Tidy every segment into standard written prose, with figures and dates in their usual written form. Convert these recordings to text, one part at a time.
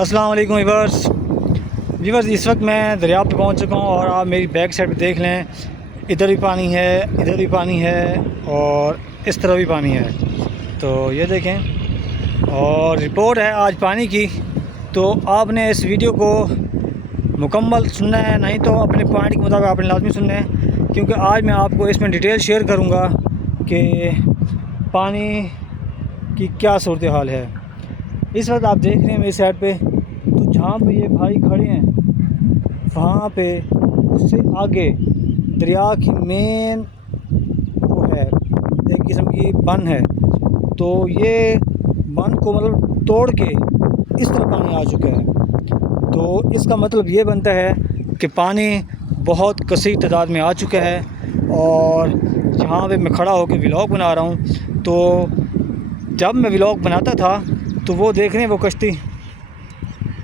السلام علیکم ویورز، اس وقت میں دریا پہ پہنچ چکا ہوں اور آپ میری بیک سائڈ پہ دیکھ لیں، ادھر بھی پانی ہے، ادھر بھی پانی ہے اور اس طرح بھی پانی ہے۔ تو یہ دیکھیں، اور رپورٹ ہے آج پانی کی، تو آپ نے اس ویڈیو کو مکمل سننا ہے، نہیں تو اپنے پوائنٹ کے مطابق آپ نے لازمی سننا ہے، کیونکہ آج میں آپ کو اس میں ڈیٹیل شیئر کروں گا کہ پانی کی کیا صورتحال ہے۔ اس وقت آپ دیکھ رہے ہیں میری سائڈ پہ، تو جہاں پہ یہ بھائی کھڑے ہیں وہاں پہ اس سے آگے دریا کی مین وہ ہے، ایک قسم کی بن ہے، تو یہ بن کو مطلب توڑ کے اس طرح پانی آ چکا ہے۔ تو اس کا مطلب یہ بنتا ہے کہ پانی بہت کثیر تعداد میں آ چکا ہے، اور جہاں پہ میں کھڑا ہو کے ولاگ بنا رہا ہوں، تو جب میں ولاگ بناتا تھا تو وہ دیکھ رہے ہیں وہ کشتی،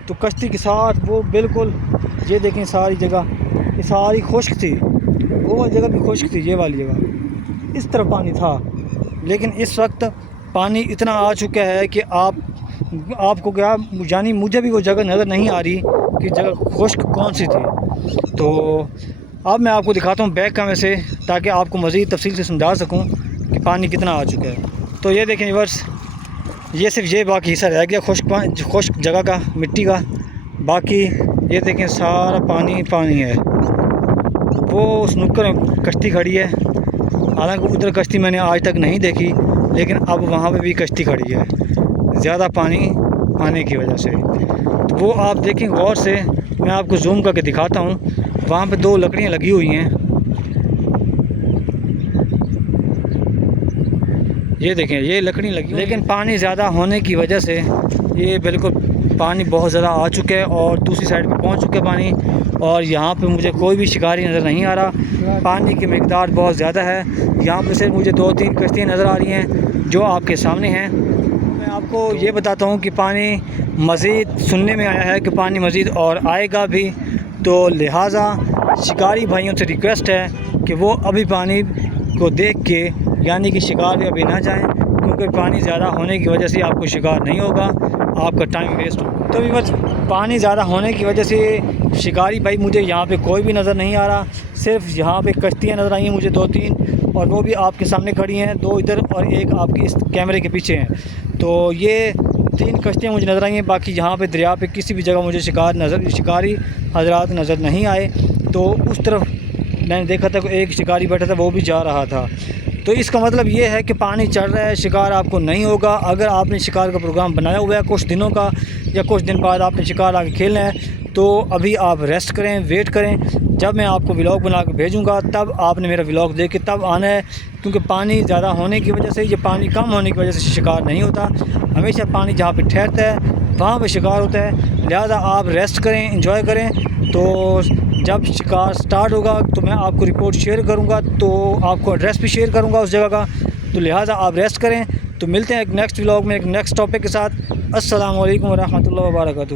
تو کشتی کے ساتھ وہ بالکل یہ دیکھیں ساری جگہ یہ ساری خشک تھی، وہ جگہ بھی خشک تھی، یہ والی جگہ اس طرح پانی تھا۔ لیکن اس وقت پانی اتنا آ چکا ہے کہ آپ کو کیا، یعنی مجھے بھی وہ جگہ نظر نہیں آ رہی کہ جگہ خشک کون سی تھی۔ تو اب میں آپ کو دکھاتا ہوں بیک کیمرے سے، تاکہ آپ کو مزید تفصیل سے سمجھا سکوں کہ پانی کتنا آ چکا ہے۔ تو یہ دیکھیں ویورز، یہ صرف یہ باقی حصہ رہ گیا خشک جگہ کا، مٹی کا، باقی یہ دیکھیں سارا پانی پانی ہے۔ وہ اس نکر میں کشتی کھڑی ہے، حالانکہ ادھر کشتی میں نے آج تک نہیں دیکھی، لیکن اب وہاں پہ بھی کشتی کھڑی ہے زیادہ پانی آنے کی وجہ سے۔ تو وہ آپ دیکھیں غور سے، میں آپ کو زوم کر کے دکھاتا ہوں، وہاں پہ 2 لکڑیاں لگی ہوئی ہیں، یہ دیکھیں یہ لکڑی لگی، لیکن پانی زیادہ ہونے کی وجہ سے یہ بالکل پانی بہت زیادہ آ چکا ہے اور دوسری سائڈ پہ پہنچ چکا ہے پانی، اور یہاں پہ مجھے کوئی بھی شکاری نظر نہیں آ رہا۔ پانی کی مقدار بہت زیادہ ہے، یہاں پہ صرف مجھے 2-3 کشتیاں نظر آ رہی ہیں جو آپ کے سامنے ہیں۔ میں آپ کو یہ بتاتا ہوں کہ پانی مزید سننے میں آیا ہے کہ پانی مزید اور آئے گا بھی، تو لہٰذا شکاری بھائیوں سے ریکویسٹ ہے کہ وہ ابھی پانی کو دیکھ کے، یعنی کہ شکار پہ ابھی نہ جائیں، کیونکہ پانی زیادہ ہونے کی وجہ سے آپ کو شکار نہیں ہوگا، آپ کا ٹائم ویسٹ ہوگا۔ تو بس پانی زیادہ ہونے کی وجہ سے شکاری بھائی مجھے یہاں پہ کوئی بھی نظر نہیں آ رہا، صرف یہاں پہ کشتیاں نظر آئی ہیں مجھے 2-3، اور وہ بھی آپ کے سامنے کھڑی ہیں، 2 ادھر اور ایک آپ کے اس کیمرے کے پیچھے ہیں۔ تو یہ 3 کشتیاں مجھے نظر آئی ہیں، باقی یہاں پہ دریا پہ کسی بھی جگہ مجھے شکاری حضرات نظر نہیں آئے۔ تو اس طرف میں نے دیکھا تھا کہ ایک شکاری بیٹھا تھا، وہ بھی جا رہا تھا۔ تو اس کا مطلب یہ ہے کہ پانی چڑھ رہا ہے، شکار آپ کو نہیں ہوگا۔ اگر آپ نے شکار کا پروگرام بنایا ہوا ہے کچھ دنوں کا، یا کچھ دن بعد آپ نے شکار آ کے کھیلنا ہے، تو ابھی آپ ریسٹ کریں، ویٹ کریں، جب میں آپ کو ولاگ بنا کے بھیجوں گا تب آپ نے میرا ولاگ دیکھ کے تب آنا ہے، کیونکہ پانی زیادہ ہونے کی وجہ سے، یہ پانی کم ہونے کی وجہ سے شکار نہیں ہوتا۔ ہمیشہ پانی جہاں پہ ٹھہرتا ہے وہاں پہ شکار ہوتا ہے، لہٰذا آپ ریسٹ کریں، انجوائے کریں۔ تو جب شکار سٹارٹ ہوگا تو میں آپ کو رپورٹ شیئر کروں گا، تو آپ کو ایڈریس بھی شیئر کروں گا اس جگہ کا، تو لہٰذا آپ ریسٹ کریں۔ تو ملتے ہیں ایک نیکسٹ ولاگ میں ایک نیکسٹ ٹاپک کے ساتھ۔ السلام علیکم ورحمۃ اللہ وبرکاتہ۔